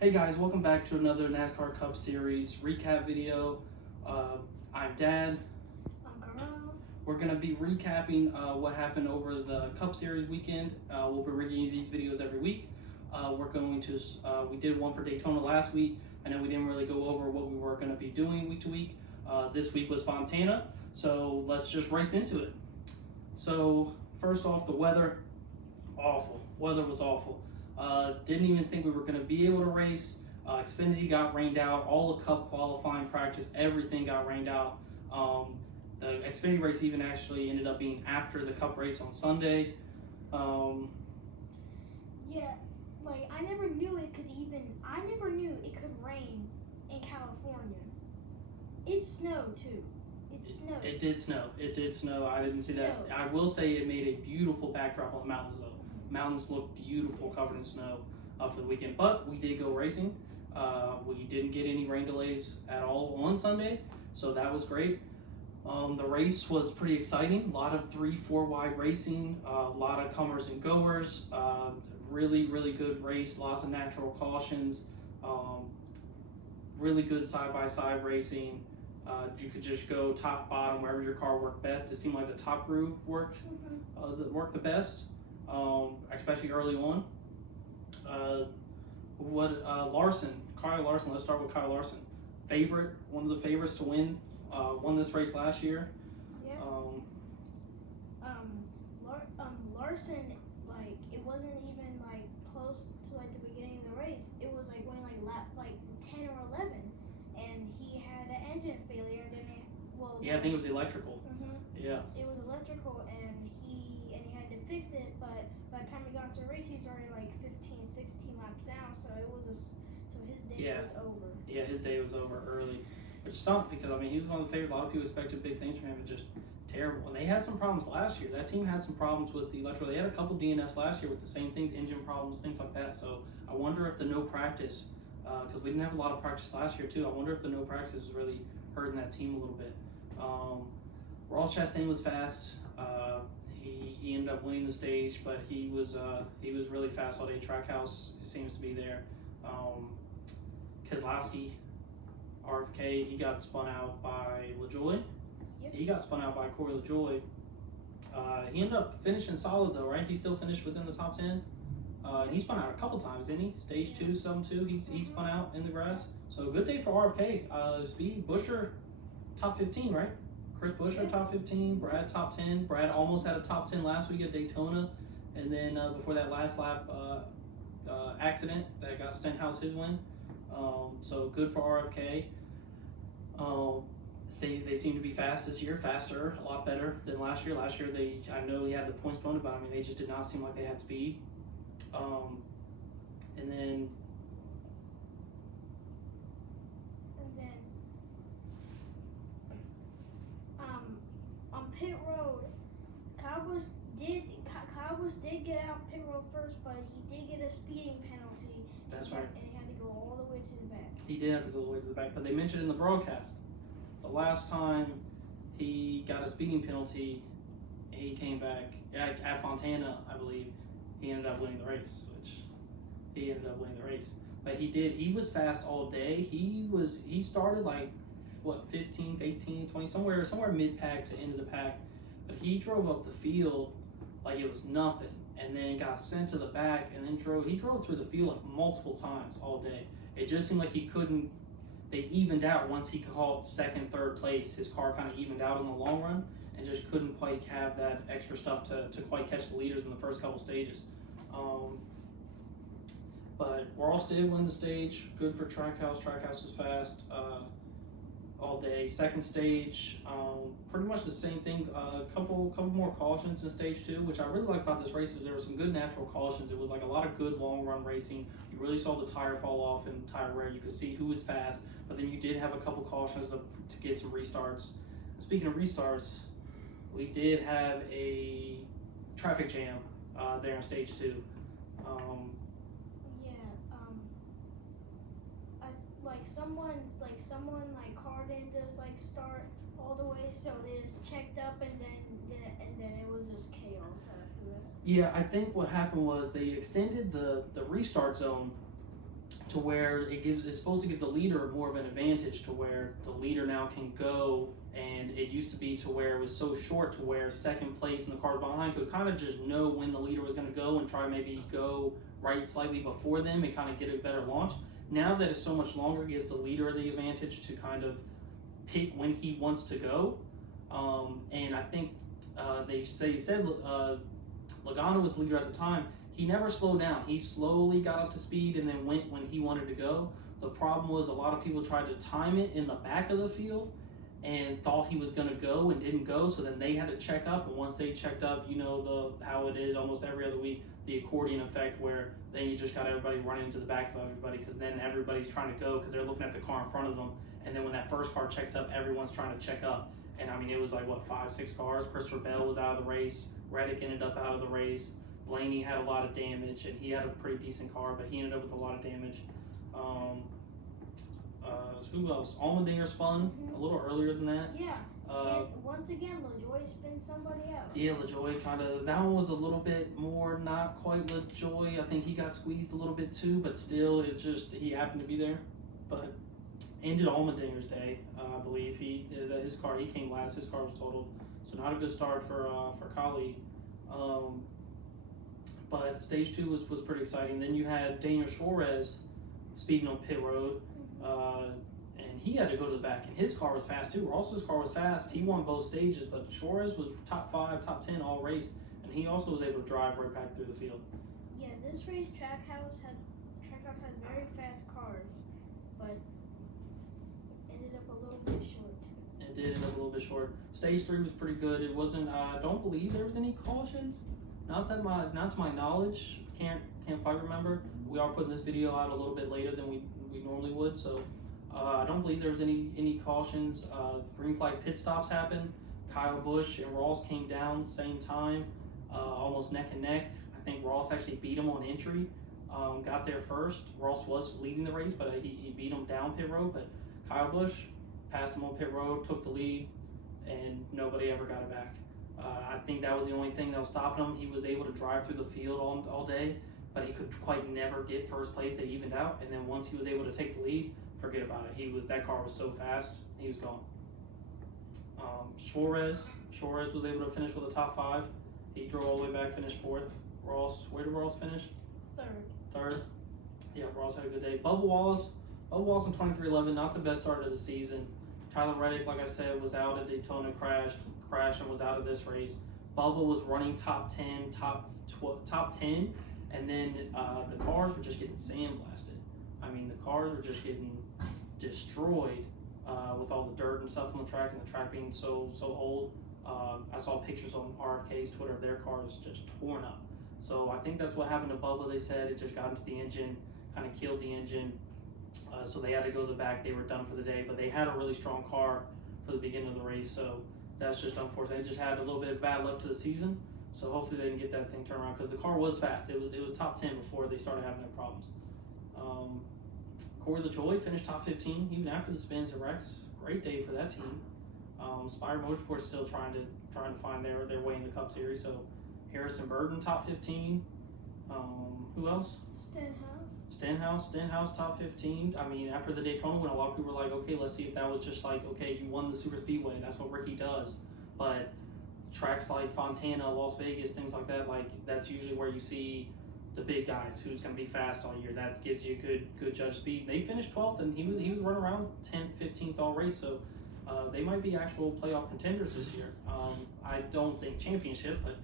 Hey guys, welcome back to another NASCAR Cup Series recap video. I'm Dad. I'm Carmelo. We're going to be recapping what happened over the Cup Series weekend. We'll be bringing you these videos every week. We did one for Daytona last week. I know we didn't really go over what we were going to be doing week to week. This week was Fontana, so let's just race into it. So first off, the weather, awful. Weather was awful. Didn't even think we were going to be able to race. Xfinity got rained out. All the Cup qualifying practice, everything got rained out. The Xfinity race even actually ended up being after the Cup race on Sunday. Yeah, like I never knew it could rain in California. It snowed too. It snowed. It did snow. It did snow. I didn't see that. I will say it made a beautiful backdrop on the mountains though. Mountains look beautiful, covered in snow for the weekend. But we did go racing. We didn't get any rain delays at all on Sunday, so that was great. The race was pretty exciting. A lot of 3-4 wide racing, a lot of comers and goers. Really, really good race. Lots of natural cautions. Really good side-by-side racing. You could just go top, bottom, wherever your car worked best. It seemed like the top groove worked the best. Especially early on. Kyle Larson, let's start with Kyle Larson. One of the favorites to win, won this race last year. Yeah. Larson, like it wasn't even like close to like the beginning of the race. It was like when like lap like 10 or 11, and he had an engine failure. Yeah, I think it was electrical. Yeah. It was electrical, and he had to fix it. But by the time he got to the race, he's already like 15, 16 laps down. So his day was over. Yeah, his day was over early, which stunk because I mean he was one of the favorites. A lot of people expected big things from him, and just terrible. And they had some problems last year. That team had some problems with the electrical. They had a couple DNFs last year with the same things, engine problems, things like that. So I wonder if the no practice, because we didn't have a lot of practice last year too. I wonder if the no practice is really hurting that team a little bit. Ross Chastain was fast. He ended up winning the stage, but he was really fast all day. Trackhouse seems to be there. Keselowski, RFK, he got spun out by LaJoy. Yep. He got spun out by Corey LaJoy. He ended up finishing solid though, right? He still finished within the top 10. And he spun out a couple times, didn't he? Stage 2, some 2. He spun out in the grass. So good day for RFK. Speed, Buescher, top 15, right? Chris Buescher, top 15. Brad, top 10. Brad almost had a top 10 last week at Daytona. And then before that last lap accident that got Stenhouse his win. So good for RFK. They seem to be fast this year, faster, a lot better than last year. Last year, I know he had the points bonus, but I mean, they just did not seem like they had speed. And then on pit road, Kyle Busch did get out pit road first, but he did get a speeding penalty. That's right. And he had to go all the way to the back. He did have to go all the way to the back, but they mentioned in the broadcast, the last time he got a speeding penalty, he came back at Fontana, I believe. He ended up winning the race, But he was fast all day. He started like, 15th, 18th, 20th, somewhere mid-pack to end of the pack. But he drove up the field like it was nothing, and then got sent to the back, and then he drove through the field like multiple times all day. It just seemed like they evened out once he caught second, third place. His car kind of evened out in the long run, and just couldn't quite have that extra stuff to quite catch the leaders in the first couple stages. But Ross did win the stage. Good for Trackhouse. Trackhouse was fast all day. Second stage, pretty much the same thing. A couple more cautions in stage 2, which I really like about this race is there were some good natural cautions. It was like a lot of good long run racing. You really saw the tire fall off and tire wear. You could see who was fast, but then you did have a couple cautions to get some restarts. And speaking of restarts, we did have a traffic jam there in stage 2. Someone car didn't just start all the way, so they just checked up, and then it was just chaos after that. Yeah, I think what happened was they extended the restart zone to where it's supposed to give the leader more of an advantage, to where the leader now can go. And it used to be to where it was so short to where second place and the cars behind could kind of just know when the leader was going to go and try maybe go right slightly before them and kind of get a better launch. Now that it's so much longer, it gives the leader the advantage to kind of pick when he wants to go. And I think they said Logano was the leader at the time. He never slowed down. He slowly got up to speed and then went when he wanted to go. The problem was a lot of people tried to time it in the back of the field and thought he was going to go and didn't go, so then they had to check up. And once they checked up, you know how it is almost every other week, the accordion effect, where then you just got everybody running into the back of everybody, because then everybody's trying to go because they're looking at the car in front of them. And then when that first car checks up, everyone's trying to check up. And I mean, it was like, what, 5-6 cars? Christopher Bell was out of the race. Reddick ended up out of the race. Blaney had a lot of damage, and he had a pretty decent car, but he ended up with a lot of damage. Who else? Allmendinger spun a little earlier than that. Yeah. And once again, LaJoy spins somebody else. Yeah, LaJoy kind of, that one was a little bit more not quite LaJoy. I think he got squeezed a little bit too, but still, it's just, he happened to be there. But ended Allmendinger's day, I believe. He came last, his car was totaled. So not a good start for Kali. But stage 2 was pretty exciting. Then you had Daniel Suarez speeding on pit road. And he had to go to the back, and his car was fast too. Ross's car was fast. He won both stages, but Suarez was top 5, top 10 all race, and he also was able to drive right back through the field. Yeah, this race Trackhouse had very fast cars, but ended up a little bit short. It did end up a little bit short. Stage 3 was pretty good. It wasn't. I don't believe there was any cautions. Not to my knowledge. Can't quite remember. We are putting this video out a little bit later than we normally would, so. I don't believe there was any cautions. Green flag pit stops happened. Kyle Busch and Ross came down same time, almost neck and neck. I think Ross actually beat him on entry, got there first. Ross was leading the race, but he beat him down pit road. But Kyle Busch passed him on pit road, took the lead, and nobody ever got it back. I think that was the only thing that was stopping him. He was able to drive through the field all day, but he could quite never get first place. They evened out, and then once he was able to take the lead, forget about it. That car was so fast, he was gone. Suarez was able to finish with a top 5. He drove all the way back, finished 4th. Ross, where did Ross finish? 3rd. Yeah, Ross had a good day. Bubba Wallace in 2311, not the best start of the season. Tyler Reddick, like I said, was out at Daytona, crashed and was out of this race. Bubba was running top 10, top 10, and then the cars were just getting sandblasted. I mean, the cars were just getting destroyed with all the dirt and stuff on the track, and the track being so old. I saw pictures on RFK's Twitter of their cars just torn up. So I think that's what happened to Bubba. They said it just got into the engine, kind of killed the engine. So they had to go to the back. They were done for the day, but they had a really strong car for the beginning of the race. So that's just unfortunate. They just had a little bit of bad luck to the season. So hopefully they can get that thing turned around, because the car was fast. It was top 10 before they started having their problems. Corey LaJoy finished top 15 even after the spins and wrecks. Great day for that team. Spire Motorsports still trying to find their way in the Cup Series. So Harrison Burton top 15. Who else? Stenhouse top 15. I mean, after the Daytona win, a lot of people were like, okay, let's see if that was just like, okay, you won the super speedway. That's what Ricky does. But tracks like Fontana, Las Vegas, things like that, like that's usually where you see the big guys who's going to be fast all year. That gives you good judge speed. They finished 12th, and he was running around 10th, 15th all race. So they might be actual playoff contenders this year. I don't think championship, but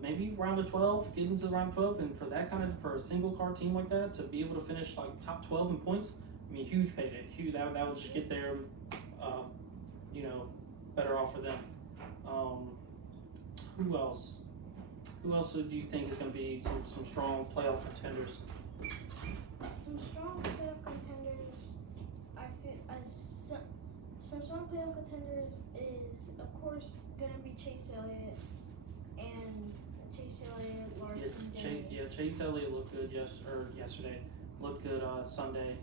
maybe round of 12, get into the round of 12, and for a single car team like that to be able to finish like top 12 in points, I mean, huge payday. That would just get there, better off for them. Who else? Who else do you think is going to be some strong playoff contenders? Some strong playoff contenders. Some strong playoff contenders is, of course, going to be Chase Elliott, Larson. Chase Elliott looked good yesterday. Looked good Sunday.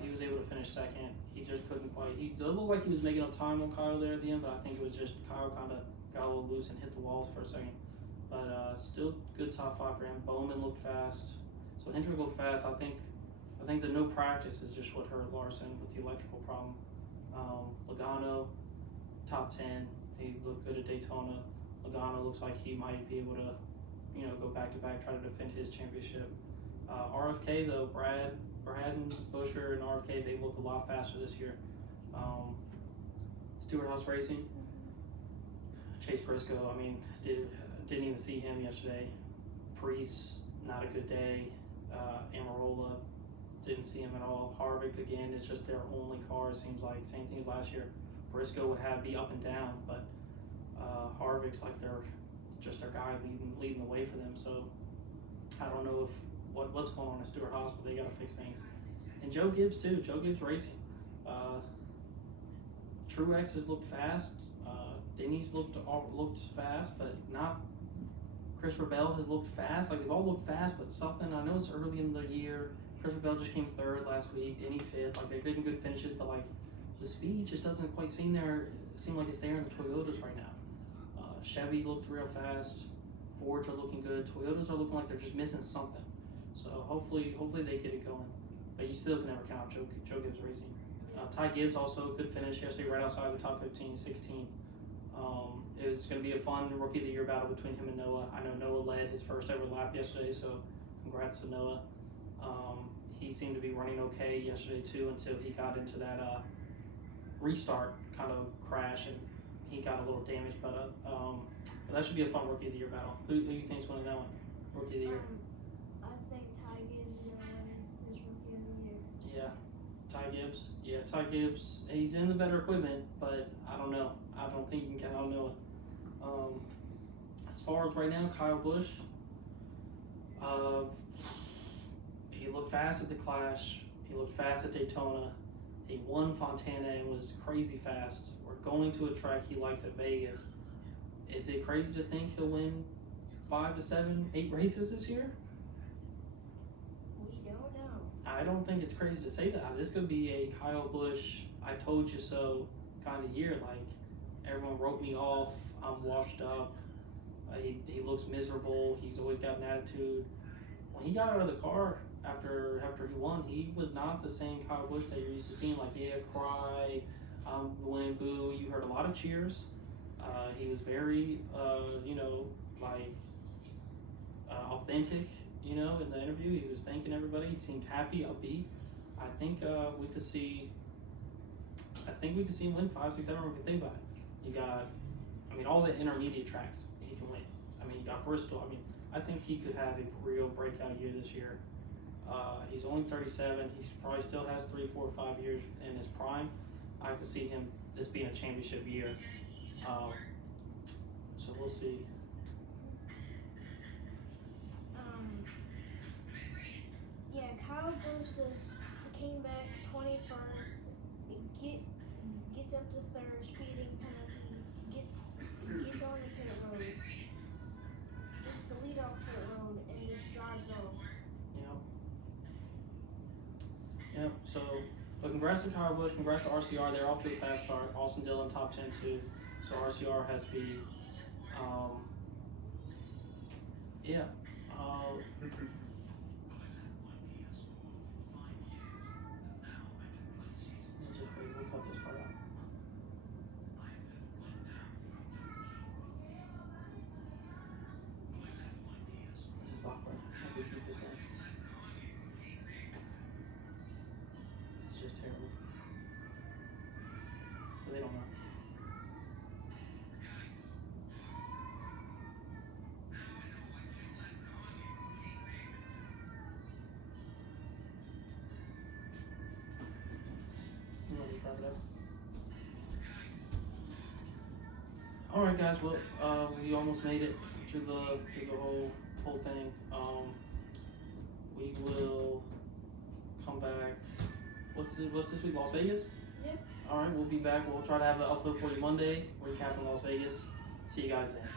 He was able to finish 2nd. He just couldn't quite. It looked like he was making up time on Kyle there at the end, but I think it was just Kyle kind of got a little loose and hit the walls for a second. But still good top 5 for him. Bowman looked fast. So Hendrick looked fast. I think I think the no practice is just what hurt Larson with the electrical problem. Logano, top 10. He looked good at Daytona. Logano looks like he might be able to, go back to back, try to defend his championship. RFK though, Brad and Busher and RFK, they look a lot faster this year. Stewart House Racing, Chase Briscoe, I mean, didn't even see him yesterday. Priest, not a good day. Amarola, didn't see him at all. Harvick, again, is just their only car, it seems like. Same thing as last year. Briscoe would be up and down, but Harvick's like their guy leading the way for them. So I don't know what's going on at Stewart Haas, but they got to fix things. And Joe Gibbs too. Joe Gibbs Racing. Truex has looked fast. Denny's looked fast, but not. Christopher Bell has looked fast. Like, they've all looked fast, but something, I know it's early in the year. Christopher Bell just came 3rd last week. Denny 5th. Like, they're getting good finishes, but like the speed just doesn't quite seem like it's there in the Toyotas right now. Chevy looked real fast. Fords are looking good. Toyotas are looking like they're just missing something. So hopefully they get it going. But you still can never count Joe Gibbs Racing. Ty Gibbs also good finish yesterday, right outside the top 15, 16th. It's going to be a fun Rookie of the Year battle between him and Noah. I know Noah led his first ever lap yesterday, so congrats to Noah. He seemed to be running okay yesterday too until he got into that restart kind of crash, and he got a little damaged. But that should be a fun Rookie of the Year battle. Who do you think's winning that one? Rookie of the Year. I think Ty Gibbs is going to win this Rookie of the Year. Yeah, Ty Gibbs. Yeah, Ty Gibbs. He's in the better equipment, but I don't know. I don't think you can count on Noah. As far as right now, Kyle Busch. He looked fast at the Clash. He looked fast at Daytona. He won Fontana and was crazy fast. We're going to a track he likes at Vegas. Is it crazy to think he'll win 5 to 7, 8 races this year? We don't know. I don't think it's crazy to say that. This could be a Kyle Busch, I told you so kind of year. Like, everyone wrote me off. I'm washed up. He looks miserable. He's always got an attitude. When he got out of the car after he won, he was not the same Kyle Busch that you're used to seeing. Like, yeah, cry, I'm winning, boo. You heard a lot of cheers. He was very, authentic, in the interview. He was thanking everybody. He seemed happy, upbeat. I think we could see him win 5, 6, 7. What do you think about it? You got, all the intermediate tracks he can win. You got Bristol. I think he could have a real breakout year this year. He's only 37. He probably still has 3, 4, 5 years in his prime. I could see this being a championship year. So we'll see. Yeah, Kyle Busch came back 21st. Gets up to 3rd, speeding penalty. Gets on the pit road. Just the lead off pit road and just drives off. Yep. So, but congrats to Kyle Busch. Congrats to RCR. They're off to a fast start. Austin Dillon top 10 too. So RCR has speed. Yeah. We'll cut this part out. This is awkward. How do we keep this in? It's just terrible. But they don't know. All right, guys. Well, we almost made it through the whole thing. We will come back. What's this week? Las Vegas. Yep. All right, we'll be back. We'll try to have an upload for you Monday, recapping Las Vegas. See you guys then.